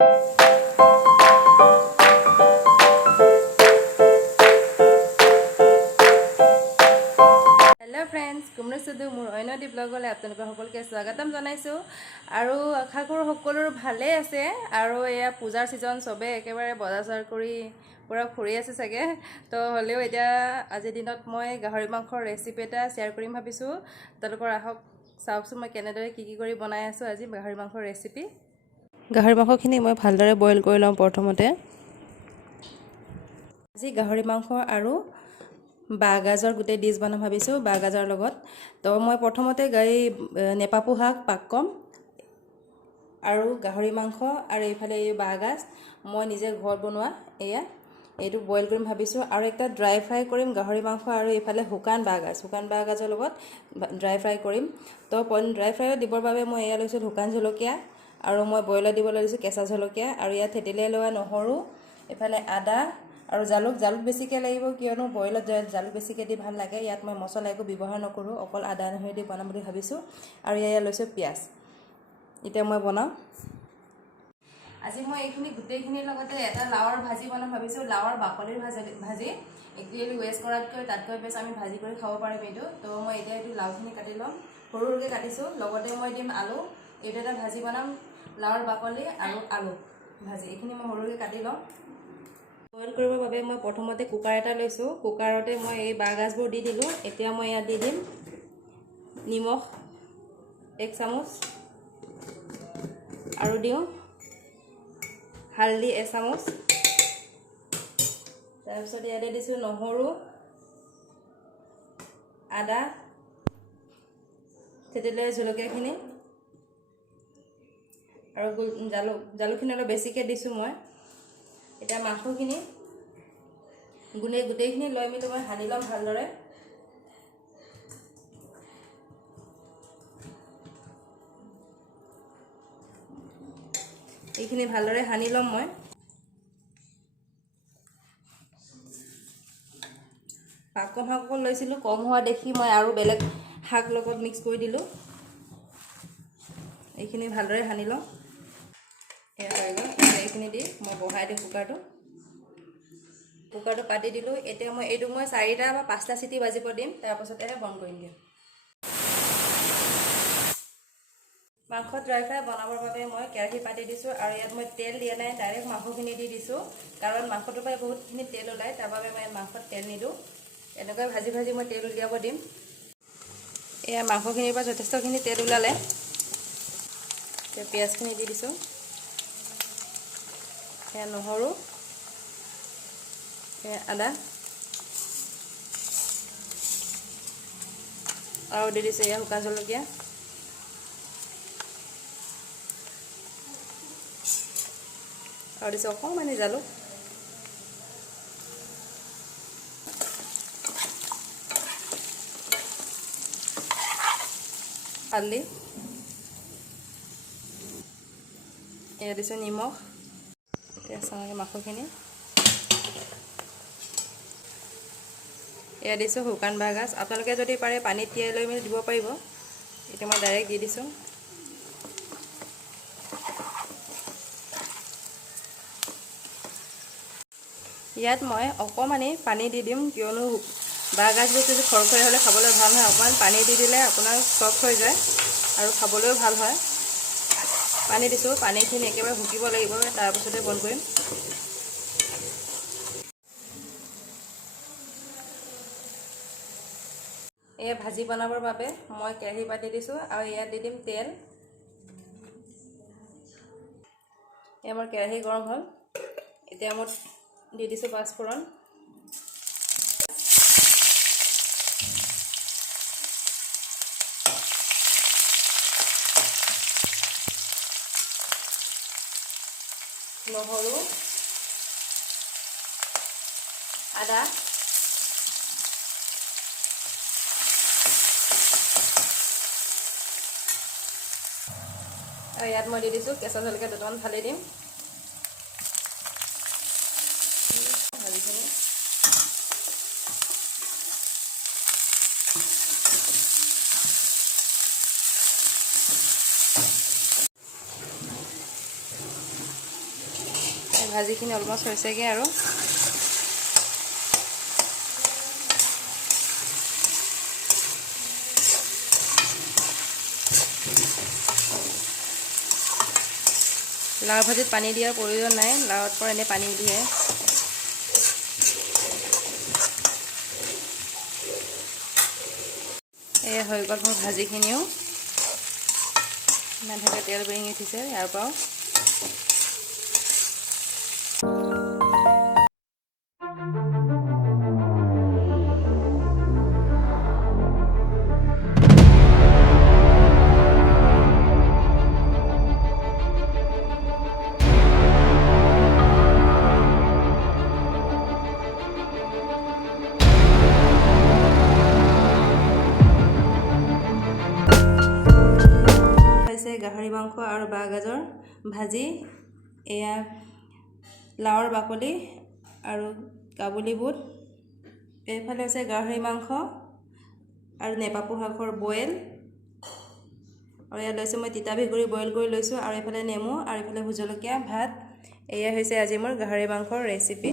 Hello friends, Kumre सुधु मोर अन्यटी ब्लगले आपलोक सकलोके स्वागतम जानाइছো आरो आशा करो सकलोर भाले आछे आरो एया पूजार सीजन सबे एकेबारे बजार सजार करी पूरा फुरी आछे सगे तो हलेও एटा আজি दिনত মই গাহৰি মাংসৰ ৰেচিপি এটা শেয়াर কৰিম ভাবিছো তলকৰ আহক চাওকছো মই কেনেদৰে কি কৰি বনাই আছো আজি গাহৰি মাংসৰ ৰেচিপি গাহৰি মাংসখিনি মই ভালদৰে বইল কৰি লম প্ৰথমতে আজি গাহৰি মাংস আৰু বাগাজৰ গুটে ডিশ বনাম ভাবিছো বাগাজৰ লগত তো মই প্ৰথমতে নেপাপু শাক পাক্কম আৰু গাহৰি মাংস আৰু ইফালে এই বাগাজ মই নিজে ঘৰত বনোৱা এয়া এইটো বইল কৰিম ভাবিছো আৰু একটা ড্ৰাই ফ্ৰাই কৰিম গাহৰি মাংস আৰু ইফালে শুকান বাগাজৰ লগত ড্ৰাই ফ্ৰাই কৰিম তো ড্ৰাই ফ্ৰাই দিবৰ বাবে মই এয়া লৈছো শুকান জলকীয়া আৰু মই বইলত দিবলৈ লৈছো কেঁচা জলকীয়া আৰু ইয়া থেতেলিয়াই লোৱা নহৰু ইফালে আদা আৰু জালুক বেছিকৈ লাগিব কিয়নো বইলত জালুক বেছিকৈ দি ভাল লাগে ইয়াত মই মছলা একো ব্যৱহাৰ নকৰো অকল আদা নহৰু দি বনাম বুলি ভাবিছো আৰু ইয়া লৈছো পিয়াজ ইতে মই বনাম আজি মই এইখিনি গুটেইখিনিৰ লগতে এটা লাওৰ ভাজি বনাম ভাবিছো লাওৰ বাকলিৰ ভাজি একচুয়ালি ওয়েস্ট কৰাতকৈ তাতকৈ বেছ আমি ভাজি কৰি খাব পাৰিম এইটো তো মই এতিয়া এইটো লাওখিনি কাটি লম সৰুকৈ কাটিছো লগতে মই দিম আলু এইটো এটা ভাজি বনাম লাওৰ বাকলি আৰু আলু ভাজি এইখিনি মই সৰুকৈ কাটি লম বইল কৰিবৰ বাবে মই প্ৰথমতে কুকাৰ এটা লৈছো কুকাৰতে মই এই বাগাজবোৰ দি দিলো এতিয়া মই ইয়াত দি দিম নিমখ 1 চামুচ আৰু দিও হালদি 1 চামুচ তাৰপিছত ইয়াতে দিছো নহৰু আদা থেতেলিয়াই জলকীয়াখিনি আৰু জালুকখিনি অলপ বেছিকৈ দিছো মই এটা মাংসখিনি গুটেইখিনি লৈ মিলি মই হানি লম ভালদৰে এইখিনি ভালদৰে হানি লম মই পাক্কম শাক লৈছিলো কম হোৱা দেখি মই আৰু বেলেগ শাক লগত মিক্স কৰি দিলো এইখিনি ভালদৰে হানি লম এয়া হৈ গ'ল এইখিনি দি মই বহাই দিম কুকাৰটো পাতি দিলো এতিয়া মই এইটো মই 4টা বা 5টা চিটি বাজিব দিম তাৰ পাছতে বন্ধ কৰিম দিম মাংস ড্ৰাই ফ্ৰাই বনাবৰ বাবে মই কেৰাহী পাতি দিছো আৰু ইয়াত মই তেল দিয়া নাই ডাইৰেক্ট মাংসখিনি দি দিছো কাৰণ মাংসটোৰ পৰা বহুতখিনি তেল ওলাই তাৰ বাবে মই মাংসত তেল নিদো এনেকৈ ভাজি মই তেল উলিয়াব দিম এয়া মাংসখিনিৰ পৰা যথেষ্টখিনি তেল ওলালে এতিয়া পিয়াজখিনি দি দিছো এয়া নহৰু এয়া আদা আৰু দি দিছো এয়া শুকান জলকীয়া আৰু দিছো অকণমানি জালুক হালধি এয়া দিছো নিমখ এতিয়া চাওঁ মাংসখিনি এয়া দিছো শুকান বাগাজ আপোনালোকে যদি পাৰে পানীত তিয়াই লৈ মেলি দিব পাৰিব এতিয়া মই ডাইৰেক্ট দি দিছো ইয়াত মই অকণমানি পানী দি দিম কিয়নো বাগাজবোৰ যদি খৰখৰে হ'লে খাবলৈ ভাল হয় অকণমান পানী দি দিলে আপোনাৰ সফট হৈ যায় আৰু খাবলৈও ভাল হয় পানী দিছো পানীখিনি একেবাৰে হুকিব লাগিব তাৰ পিছতে বন্ধ কৰিম এয়া ভাজি বনাবৰ বাবে মই কেৰাহী পাতি দিছো আৰু ইয়াত দি দিম তেল এয়া মোৰ কেৰাহী গৰম হ'ল এতিয়া মই দি দিছো পাঁচফোৰণ নহৰু আদা আৰু ইয়াত মই দি দিছো কেঁচা জলকীয়া দুটামান ফালি দিম ভাজিখিনি ভাজিখিনি অলমষ্ট হৈছেগৈ আৰু লাও ভাজিত পানী দিয়াৰ প্ৰয়োজন নাই, লাওত পৰা এনেই পানী দিয়ে। এয়া হৈ গ'ল মোৰ ভাজিখিনিও, ইমান ধুনীয়াকৈ তেল বিৰিঙি উঠিছে ইয়াৰ পৰাও। গাহৰি মাংস আৰু বাঁহগাজৰ ভাজি, এয়া লাওৰ বাকলি আৰু কাবুলী বুট, এইফালে হৈছে গাহৰি মাংস আৰু নেপাপু শাকৰ বইল, আৰু ইয়াত লৈছোঁ মই তিতা ভেকুৰী বইল কৰি লৈছোঁ, আৰু এইফালে নেমু, আৰু এইফালে ভোট জলকীয়া, ভাত। এয়া হৈছে আজি মোৰ গাহৰি মাংসৰ ৰেচিপি।